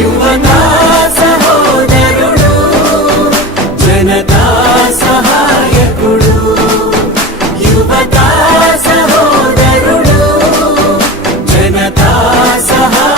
యువతా సహోదరుడు జనతా సహాయకుడు యువతా సహోదరుడు జనతా సహాయ